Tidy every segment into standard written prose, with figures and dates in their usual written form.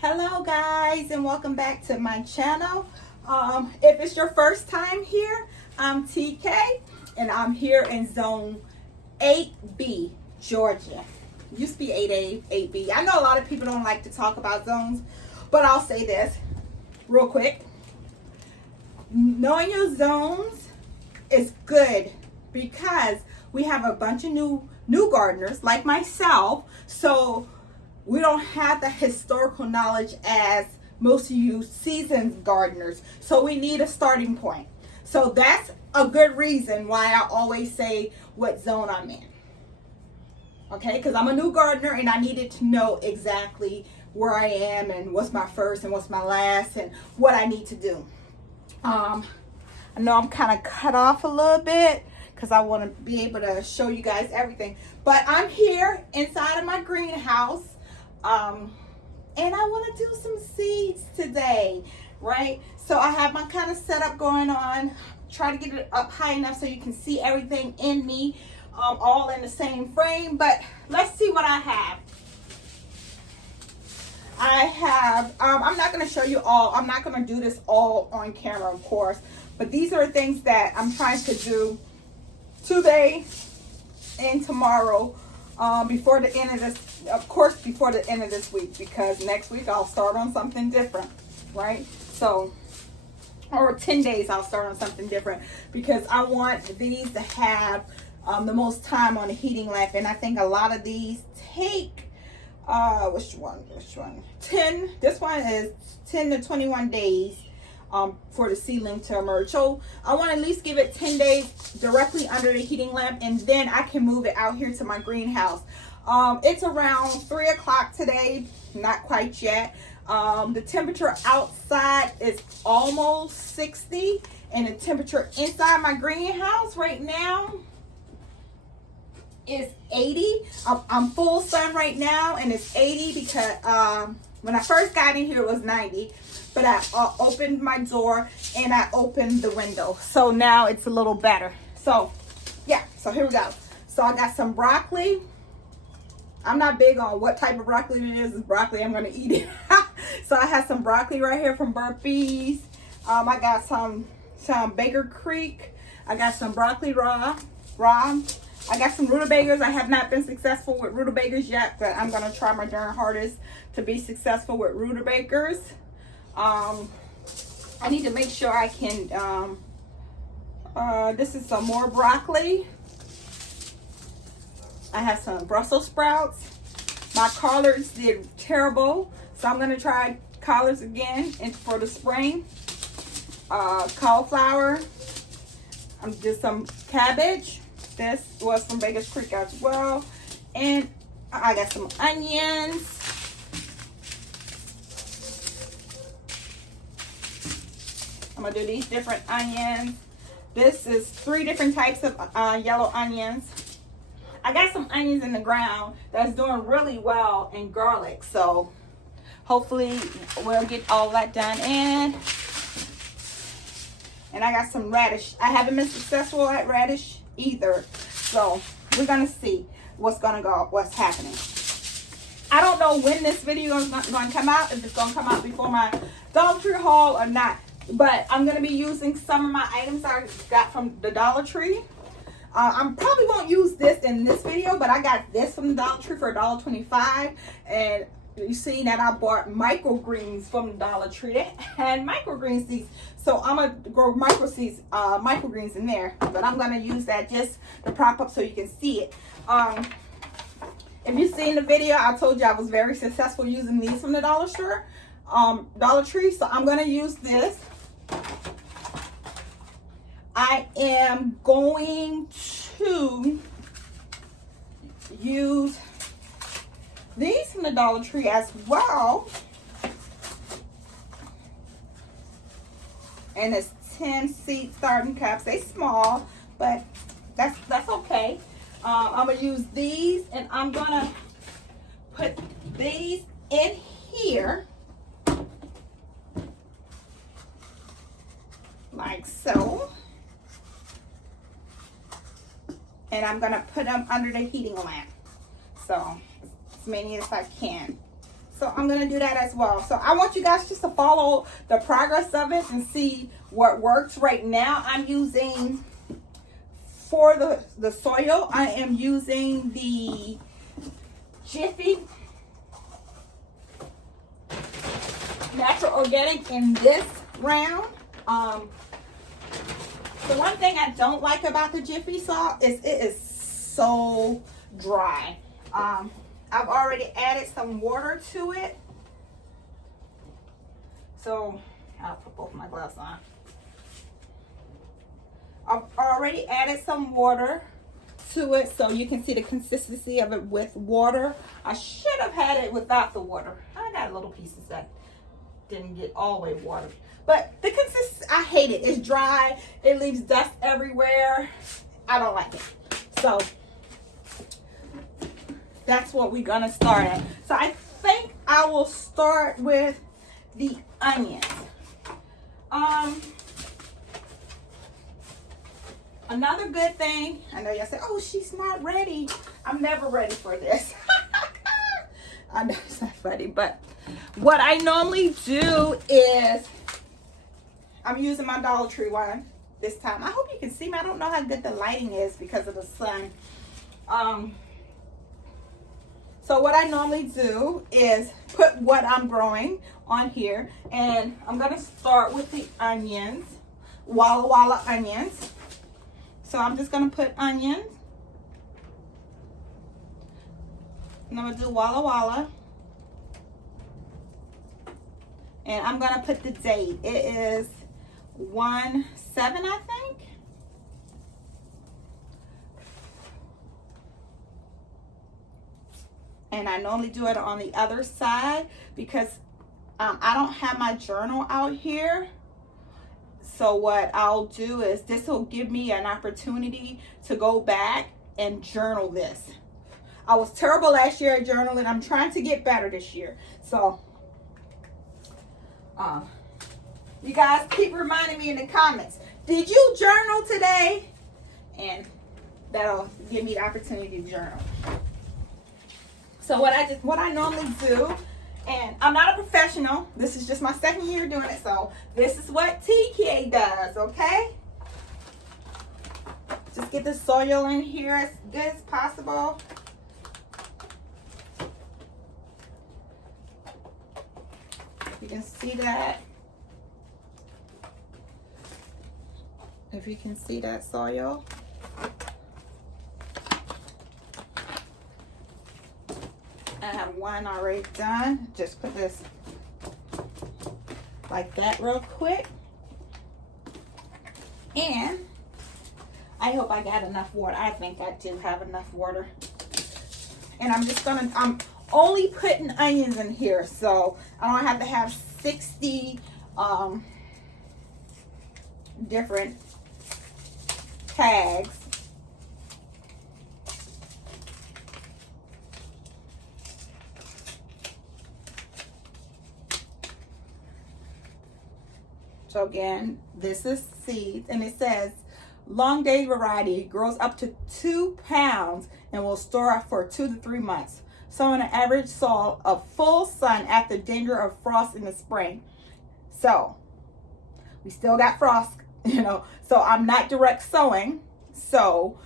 Hello guys, and welcome back to my channel. If it's your first time here, I'm TK and I'm here in zone 8B, Georgia. Used to be 8A, 8B. I know a lot of people don't like to talk about zones, but I'll say this real quick. Knowing your zones is good because we have a bunch of new gardeners like myself, so we don't have the historical knowledge as most of you seasoned gardeners. So we need a starting point. So that's a good reason why I always say what zone I'm in. Okay, because I'm a new gardener and I needed to know exactly where I am and what's my first and what's my last and what I need to do. I know I'm kind of cut off a little bit because I want to be able to show you guys everything. But I'm here inside of my greenhouse. And I want to do some seeds today, right? So I have my kind of setup going on. Try to get it up high enough so you can see everything in me, all in the same frame. But let's see what I have. I'm not going to show you all. I'm not going to do this all on camera, of course. But these are things that I'm trying to do today and tomorrow. Before the end of this, of course, before the end of this week, because next week I'll start on something different, right? So, or 10 days I'll start on something different because I want these to have the most time on the heating lamp, and I think a lot of these take which one? 10. This one is 10 to 21 days for the seedling to emerge. So I want to at least give it 10 days directly under the heating lamp, and then I can move it out here to my greenhouse. It's around 3 o'clock today, not quite yet. The temperature outside is almost 60, and the temperature inside my greenhouse right now is 80. I'm full sun right now, and it's 80 because when I first got in here it was 90. But I opened my door and I opened the window. So now it's a little better. So, yeah. So here we go. So I got some broccoli. I'm not big on what type of broccoli it is. It's broccoli. I'm going to eat it. So I have some broccoli right here from Burpees. I got some Baker Creek. I got some broccoli raw. I got some rutabagas. I have not been successful with rutabagas yet, but I'm going to try my darn hardest to be successful with rutabagas. I need to make sure I can, this is some more broccoli. I have some Brussels sprouts. My collards did terrible, so I'm going to try collards again for the spring. Cauliflower. Just some cabbage. This was from Baker's Creek as well. And I got some onions. I'm going to do these different onions. This is 3 different types of yellow onions. I got some onions in the ground that's doing really well in garlic. So hopefully we'll get all that done. And I got some radish. I haven't been successful at radish either. So we're going to see what's happening. I don't know when this video is going to come out, if it's going to come out before my Dollar Tree haul or not. But I'm going to be using some of my items I got from the Dollar Tree. I probably won't use this in this video, but I got this from the Dollar Tree for $1.25. And you see that I bought microgreens from the Dollar Tree. They had microgreens seeds. So I'm going to grow microgreens in there. But I'm going to use that just to prop up so you can see it. If you've seen the video, I told you I was very successful using these from the Dollar Tree. So I'm going to use this. I am going to use these from the Dollar Tree as well. And it's 10 seed starting cups. They small, but that's okay. I'm going to use these, and I'm going to put these in here. Like so. And I'm going to put them under the heating lamp. So, as many as I can. So I'm going to do that as well. So I want you guys just to follow the progress of it and see what works. Right now I'm using, for the soil, I am using the Jiffy Natural Organic in this round. The one thing I don't like about the Jiffy salt is it is so dry. I've already added some water to it. So I'll put both my gloves on. I've already added some water to it so you can see the consistency of it with water. I should have had it without the water. I got little pieces that didn't get all the way watered. But the consistency, I hate it. It's dry. It leaves dust everywhere. I don't like it. So that's what we're gonna start at. So I think I will start with the onions. Another good thing, I know y'all say, oh, she's not ready. I'm never ready for this. I know it's not funny, but what I normally do is, I'm using my Dollar Tree one this time. I hope you can see me. I don't know how good the lighting is because of the sun. So what I normally do is put what I'm growing on here, and I'm gonna start with the onions, Walla Walla onions. So I'm just gonna put onions, and I'm gonna do Walla Walla, and I'm gonna put the date. It is 1/7, I think. And I normally do it on the other side because I don't have my journal out here. So what I'll do is, this will give me an opportunity to go back and journal this. I was terrible last year at journaling. I'm trying to get better this year. So you guys keep reminding me in the comments, did you journal today? And that'll give me the opportunity to journal. So what I normally do, and I'm not a professional, this is just my second year doing it, so this is what TK does, okay? Just get the soil in here as good as possible. You can see that. If you can see that soil. I have one already done. Just put this like that real quick. And I hope I got enough water. I think I do have enough water. And I'm only putting onions in here, so I don't have to have 60 different tags. So again, this is seeds, and it says long day variety, grows up to 2 pounds and will store for 2 to 3 months. Sow in an average soil of full sun after danger of frost in the spring. So we still got frost, so I'm not direct sowing. So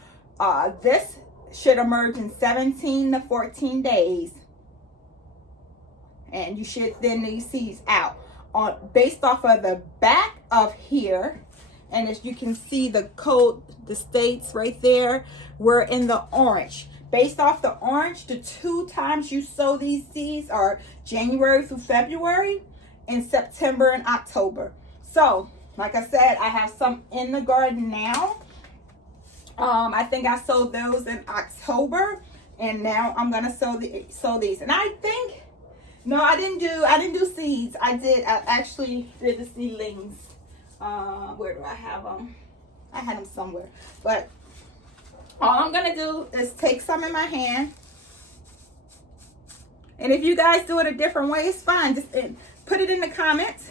this should emerge in 17 to 14 days, and you should thin these seeds out based off of the back of here. And as you can see, the code, the states right there, we're in the orange. Based off the orange, the 2 times you sow these seeds are January through February and September and October. So, like I said, I have some in the garden now. I think I sowed those in October, and now I'm gonna sow these. And I think, no, I didn't do seeds. I actually did the seedlings. Where do I have them? I had them somewhere. But all I'm going to do is take some in my hand. And if you guys do it a different way, it's fine. Just put it in the comments.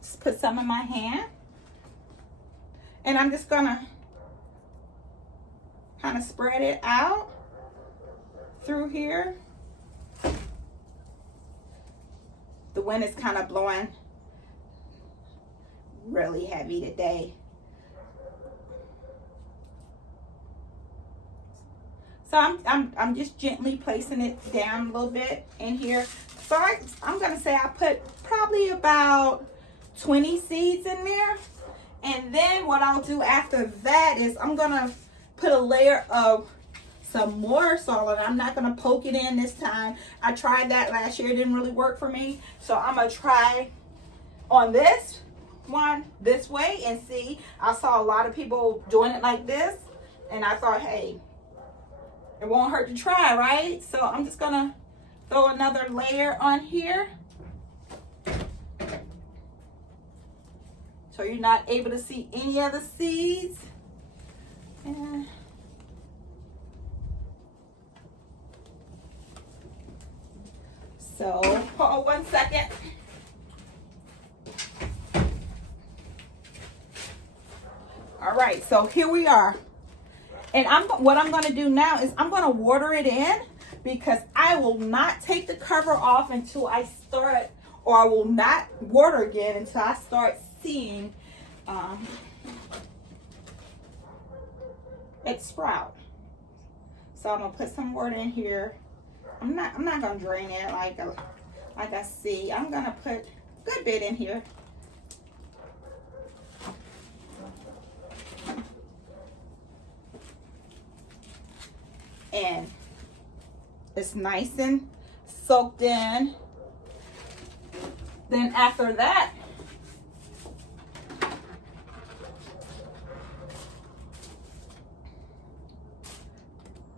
Just put some in my hand. And I'm just going to kind of spread it out. through here. The wind is kind of blowing really heavy today. So I'm just gently placing it down a little bit in here. So I'm gonna say I put probably about 20 seeds in there. And then what I'll do after that is I'm gonna put a layer of some more soil, and I'm not gonna poke it in this time. I tried that last year, it didn't really work for me. So I'm gonna try on this one this way and see. I saw a lot of people doing it like this, and I thought, hey, it won't hurt to try, right? So I'm just gonna throw another layer on here, so you're not able to see any of the seeds. And so, hold on 1 second. All right, so here we are. And what I'm gonna do now is I'm gonna water it in, because I will not take the cover off until I start, or I will not water again until I start seeing it sprout. So I'm gonna put some water in here. I'm not gonna drain it like I see. I'm gonna put a good bit in here. And it's nice and soaked in. Then after that,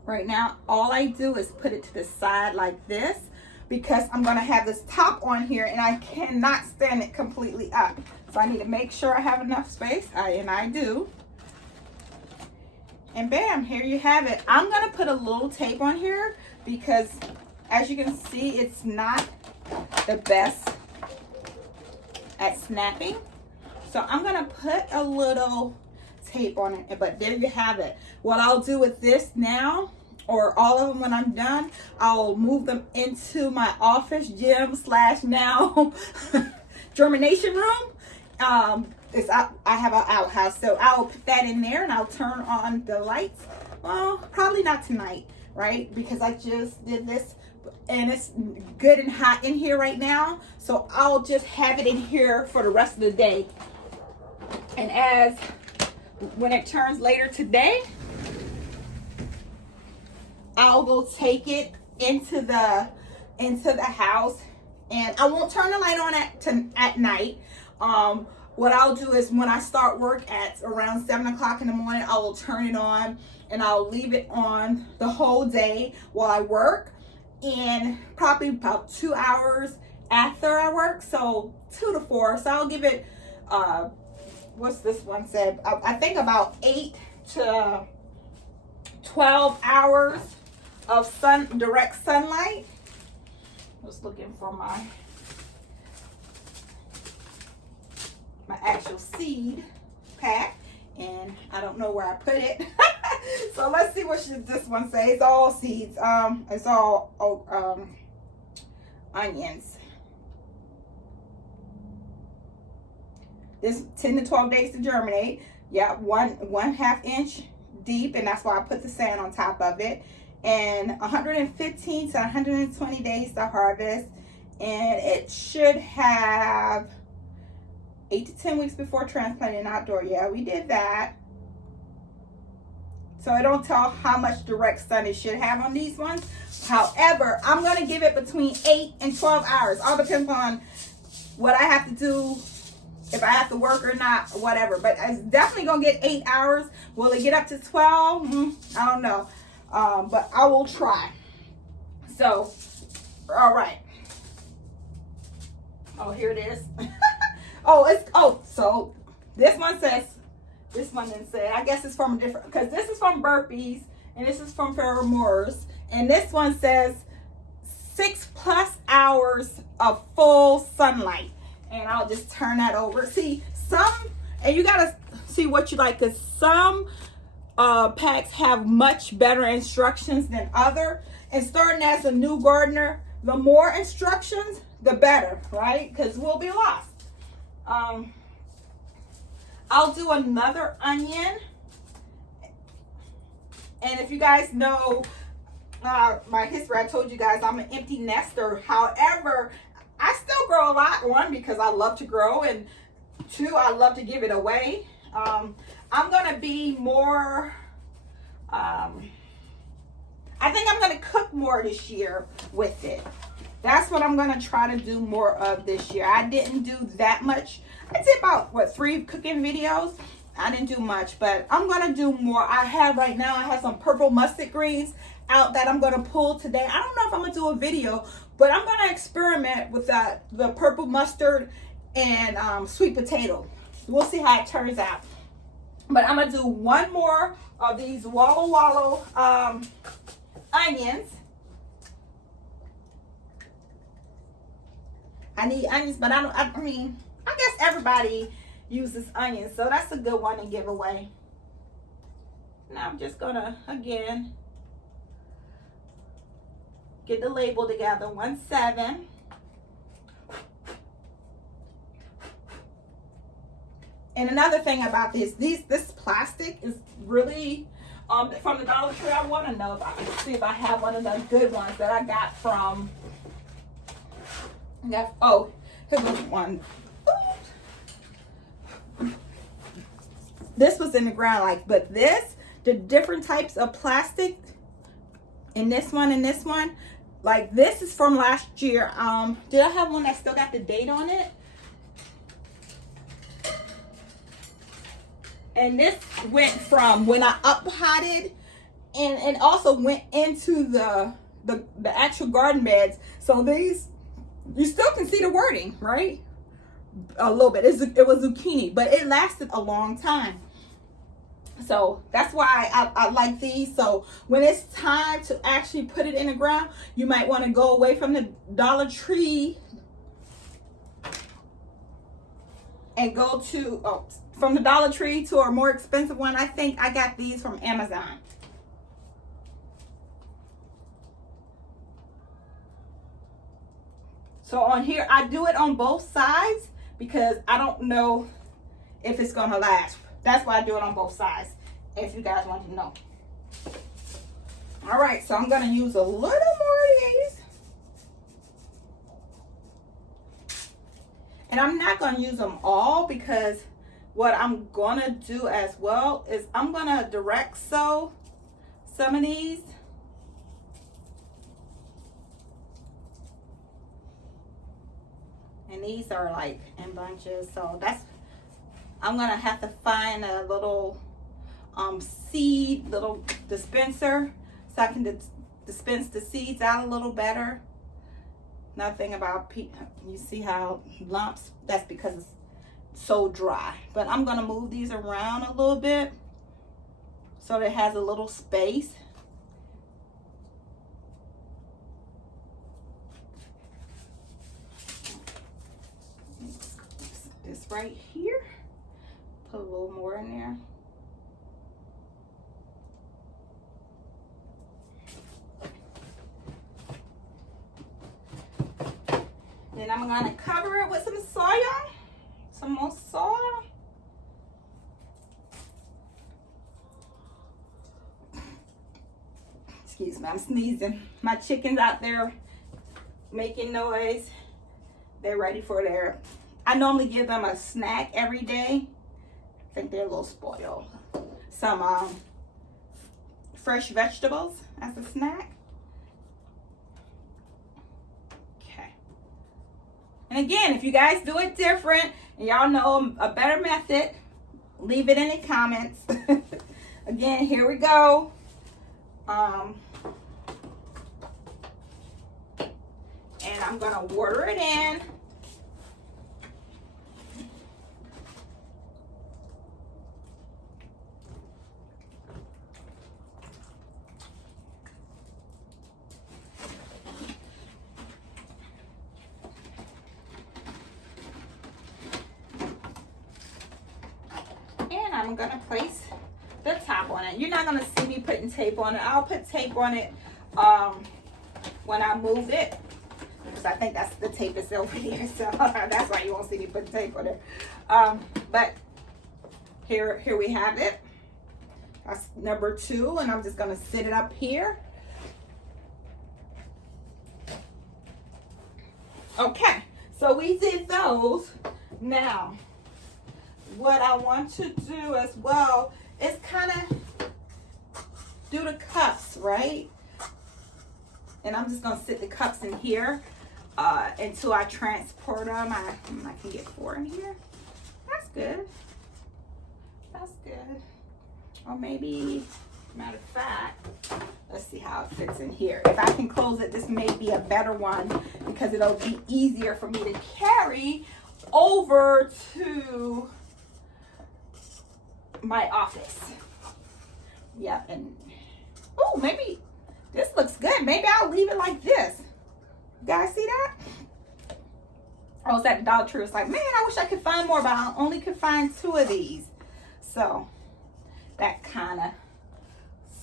right now, all I do is put it to the side like this, because I'm gonna have this top on here and I cannot stand it completely up. So I need to make sure I have enough space, and I do. And bam, here you have it. I'm gonna put a little tape on here because, as you can see, it's not the best at snapping. So I'm gonna put a little tape on it, but there you have it. What I'll do with this now, or all of them when I'm done, I'll move them into my office gym / now germination room. I have an outhouse, so I'll put that in there and I'll turn on the lights. Well, probably not tonight, right? Because I just did this and it's good and hot in here right now. So I'll just have it in here for the rest of the day. And when it turns later today, I'll go take it into the house, and I won't turn the light on at night. What I'll do is when I start work at around 7 o'clock in the morning, I will turn it on and I'll leave it on the whole day while I work, and probably about 2 hours after I work, so 2 to 4. So I'll give it, what's this one said? I think about 8 to 12 hours of direct sunlight. I was looking for my actual seed pack, and I don't know where I put it. So let's see what this one says. It's all seeds. It's all onions. This 10 to 12 days to germinate. Yeah, one half inch deep, and that's why I put the sand on top of it. And 115 to 120 days to harvest, and it should have 8 to 10 weeks before transplanting outdoor. Yeah, we did that. So I don't tell how much direct sun it should have on these ones. However, I'm going to give it between 8 and 12 hours. All depends on what I have to do, if I have to work or not, or whatever. But it's definitely going to get 8 hours. Will it get up to 12? I don't know. But I will try. So, all right. Oh, here it is. So this one didn't say, I guess it's from a different, because this is from Burpees and this is from Pheromones, and this one says 6+ hours of full sunlight. And I'll just turn that over. See, and you gotta see what you like, because some packs have much better instructions than other. And starting as a new gardener, the more instructions, the better, right? Because we'll be lost. I'll do another onion. And if you guys know my history, I told you guys I'm an empty nester. However, I still grow a lot. One, because I love to grow, and two, I love to give it away. I'm going to be more, I think I'm going to cook more this year with it. That's what I'm going to try to do more of this year. I didn't do that much. I did about, 3 cooking videos. I didn't do much, but I'm going to do more. I have some purple mustard greens out that I'm going to pull today. I don't know if I'm going to do a video, but I'm going to experiment with the purple mustard and sweet potato. We'll see how it turns out. But I'm going to do one more of these Wallow onions. I need onions, but I guess everybody uses onions, so that's a good one to give away. Now I'm just gonna, again, get the label together, 1/7. And another thing about this plastic is really, from the Dollar Tree. I want to know if I can see if I have one of the good ones that I got from, oh, here's one. This was in the ground, but the different types of plastic in this one and this one, this is from last year. Did I have one that still got the date on it? And this went from when I up-potted and also went into the actual garden beds. So these, you still can see the wording, right? A little bit. It was zucchini, but it lasted a long time. So that's why I like these. So when it's time to actually put it in the ground, you might want to go away from the Dollar Tree and go to, from the Dollar Tree to a more expensive one. I think I got these from Amazon. So on here, I do it on both sides because I don't know if it's going to last. That's why I do it on both sides, if you guys want to know. All right, so I'm going to use a little more of these. And I'm not going to use them all because what I'm going to do as well is I'm going to direct sow some of these. And these are in bunches. So I'm going to have to find a little little dispenser so I can dispense the seeds out a little better. Nothing about, you see how lumps, that's because it's so dry. But I'm going to move these around a little bit so it has a little space. This right here, put a little more in there. Then I'm going to cover it with some soil, some more soil. Excuse me, I'm sneezing. My chickens out there making noise. They're ready for I normally give them a snack every day. I think they're a little spoiled. Some fresh vegetables as a snack. And again, if you guys do it different and y'all know a better method, leave it in the comments. Again, here we go. And I'm going to water it in. I'm going to place the top on it. You're not gonna see me putting tape on it. I'll put tape on it when I move it, because I think that's the tape is over here, so that's why you won't see me put tape on it. But here we have it. That's number 2, and I'm just gonna sit it up here. Okay, so we did those. Now, what I want to do as well is kind of do the cups, right? And I'm just gonna sit the cups in here until I transport them. I can get 4 in here. That's good. That's good. Or maybe, matter of fact, let's see how it fits in here. If I can close it, this may be a better one because it'll be easier for me to carry over to my office. Yep, and oh, maybe this looks good. Maybe I'll leave it like this. You guys see that? I was at the Dollar Tree. It's like, man, I wish I could find more, but I only could find 2 of these. So that kind of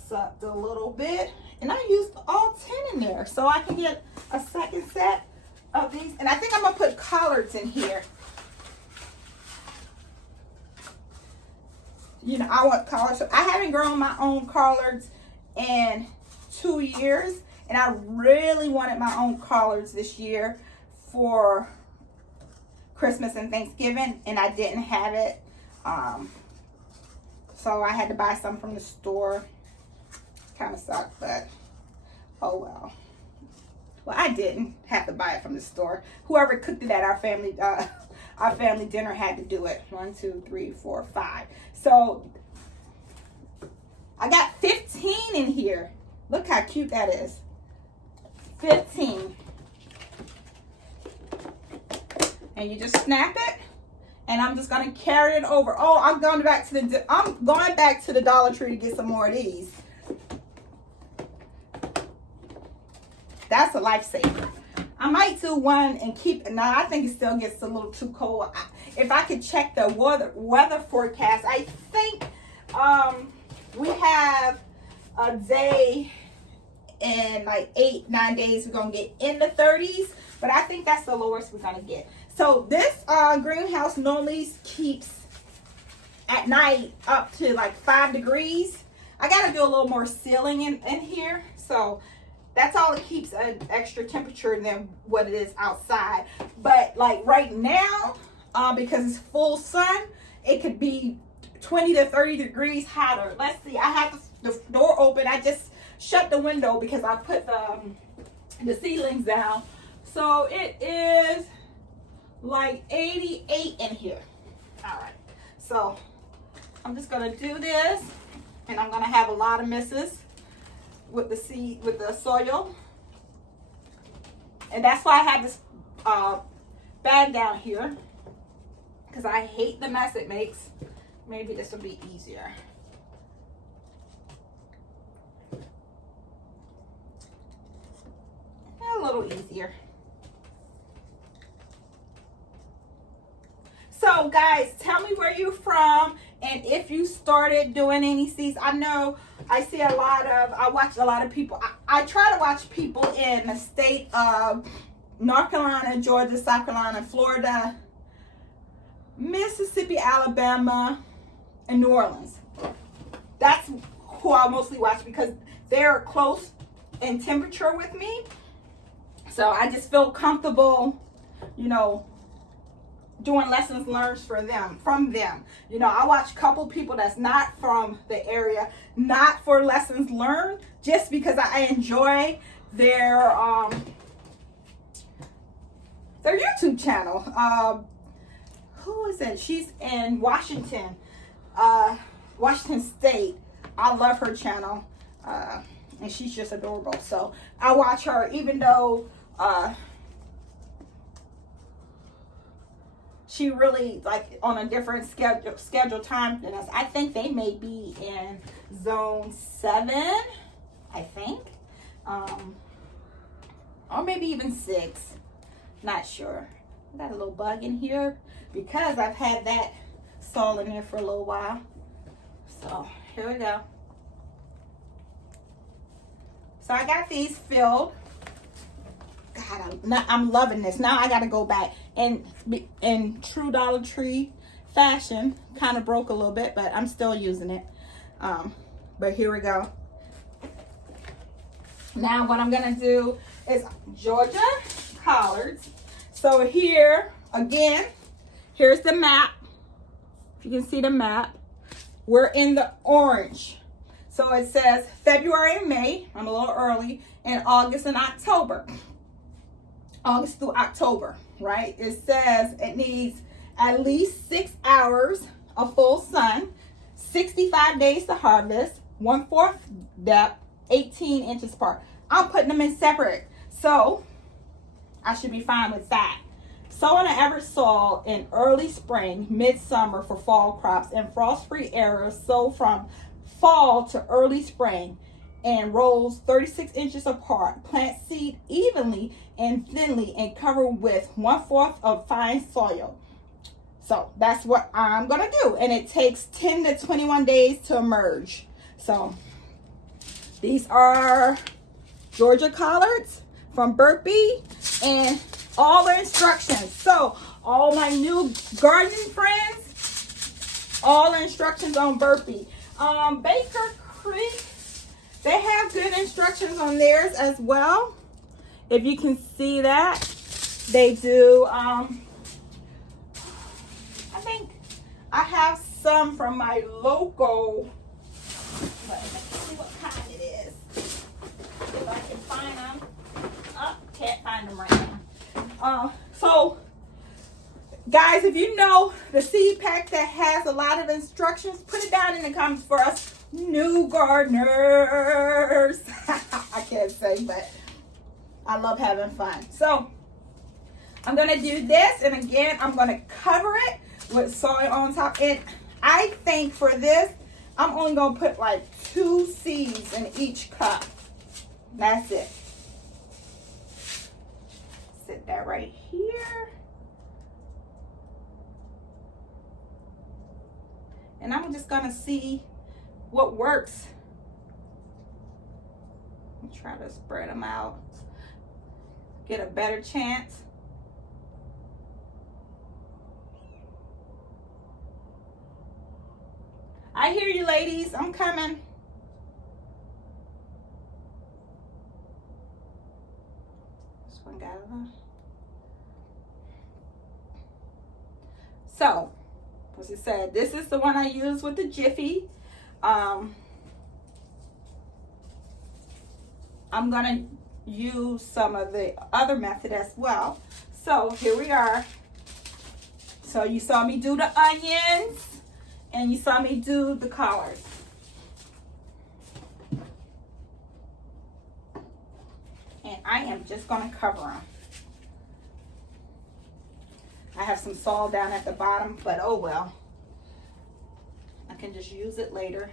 sucked a little bit. And I used all 10 in there. So I can get a second set of these. And I think I'm going to put collards in here. You know, I want collards. I haven't grown my own collards in 2 years. And I really wanted my own collards this year for Christmas and Thanksgiving. And I didn't have it. So I had to buy some from the store. Kind of sucked, but oh well. Well, I didn't have to buy it from the store. Whoever cooked it at our family dinner had to do it. 1, 2, 3, 4, 5. So I got 15 in here. Look how cute that is. 15. And you just snap it. And I'm just gonna carry it over. Oh, I'm going back to the Dollar Tree to get some more of these. That's a lifesaver. I might do one and keep. Now I think it still gets a little too cold. If I could check the weather forecast, I think we have a day in like 8-9 days. We're gonna get in the 30s, but I think that's the lowest we're gonna get. So this greenhouse normally keeps at night up to like 5 degrees. I got to do a little more sealing in here. So that's all it keeps an extra temperature than what it is outside. But like right now, because it's full sun, it could be 20 to 30 degrees hotter. Let's see. I have the door open. I just shut the window because I put the ceilings down. So it is like 88 in here. All right, so I'm just gonna do this, and I'm gonna have a lot of misses with the seed, with the soil, and that's why I have this bag down here, because I hate the mess it makes. Maybe this will be easier. A little easier. So guys, tell me where you're from and if you started doing any seeds. I know I see a lot of, I watch a lot of people. I try to watch people in the state of North Carolina, Georgia, South Carolina, Florida, Mississippi, Alabama, and New Orleans. That's who I mostly watch because they're close in temperature with me. So I just feel comfortable, you know, doing lessons learned from them. You know, I watch a couple people that's not from the area, not for lessons learned, just because I enjoy their YouTube channel. Who is it? She's in Washington State. I love her channel, and she's just adorable. So I watch her, even though she really like on a different schedule time than us. I think they may be in zone 7, I think, or maybe even 6. Not sure. I got a little bug in here because I've had that soil in there for a little while. So here we go. So I got these filled. God, I'm loving this. Now I got to go back and in true Dollar Tree fashion, kind of broke a little bit, but I'm still using it. But here we go. Now what I'm gonna do is Georgia collards. So here again, here's the map. If you can see the map, we're in the orange. So it says February and May, I'm a little early, and August and October. August through October, right? It says it needs at least 6 hours of full sun, 65 days to harvest, 1/4 depth, 18 inches apart. I'm putting them in separate, so I should be fine with that. Sow in an average soil in early spring, midsummer for fall crops, and frost-free areas sow from fall to early spring and rows 36 inches apart. Plant seed evenly and thinly and cover with 1/4 of fine soil. So that's what I'm gonna do, and it takes 10 to 21 days to emerge. So these are Georgia collards from Burpee, and all the instructions. So all my new gardening friends, all the instructions on Burpee. Baker Creek, they have good instructions on theirs as well. If you can see that, they do. I think I have some from my local. Let me see what kind it is. If I can find them. Oh, can't find them right now. So, guys, if you know the seed pack that has a lot of instructions, put it down in the comments for us new gardeners. I can't say, but I love having fun. So, I'm going to do this, and again, I'm going to cover it with soil on top. And I think for this, I'm only going to put like 2 seeds in each cup. That's it. Sit that right here. And I'm just going to see what works. Try to spread them out. Get a better chance. I hear you, ladies. I'm coming. This one got it on. So, as I said, this is the one I use with the Jiffy. I'm gonna use some of the other method as well. So here we are. So you saw me do the onions, and you saw me do the collards. And I am just gonna cover them. I have some salt down at the bottom, but oh well. I can just use it later.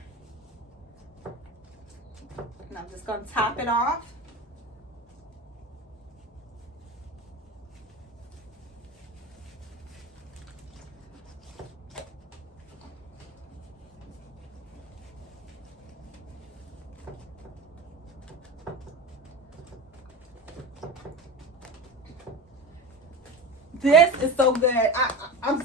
And I'm just gonna top it off. This is so good. I'm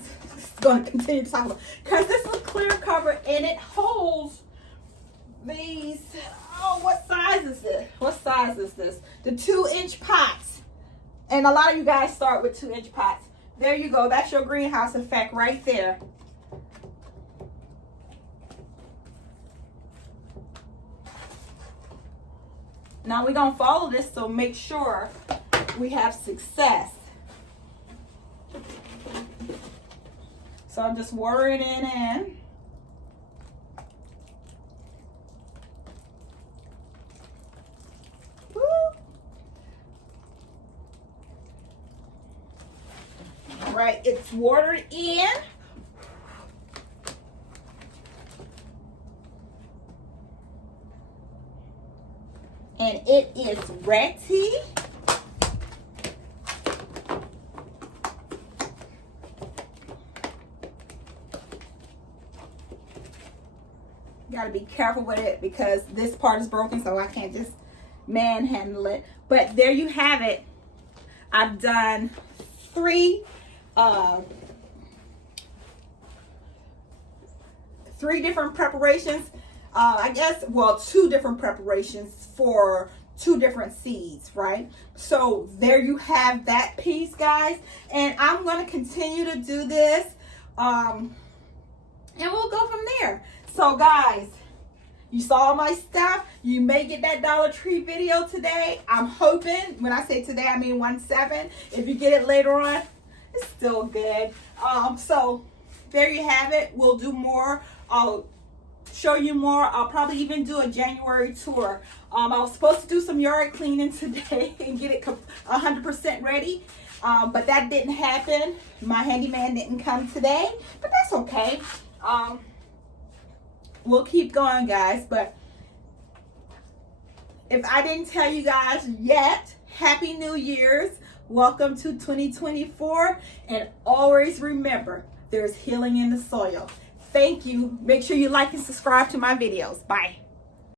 going to continue to talk about, because this is a clear cover and it holds these. Oh, what size is this? What size is this? The 2-inch pots. And a lot of you guys start with 2-inch pots. There you go. That's your greenhouse effect right there. Now we're going to follow this, so make sure we have success. So I'm just watering it in. Woo. All right, it's watered in. And it is ready. got to be careful with it because this part is broken, so I can't just manhandle it. But there you have it. I've done three different preparations. I guess, well, two different preparations for two different seeds, right? So there you have that piece, guys. And I'm going to continue to do this. And we'll go from there. So, guys, you saw my stuff. You may get that Dollar Tree video today. I'm hoping, when I say today, I mean 1/7. If you get it later on, it's still good. So there you have it. We'll do more. I'll show you more. I'll probably even do a January tour. I was supposed to do some yard cleaning today and get it 100% ready. But that didn't happen. My handyman didn't come today, but that's okay. We'll keep going, guys. But if I didn't tell you guys yet, Happy New Year's. Welcome to 2024. And always remember, there's healing in the soil. Thank you. Make sure you like and subscribe to my videos. Bye.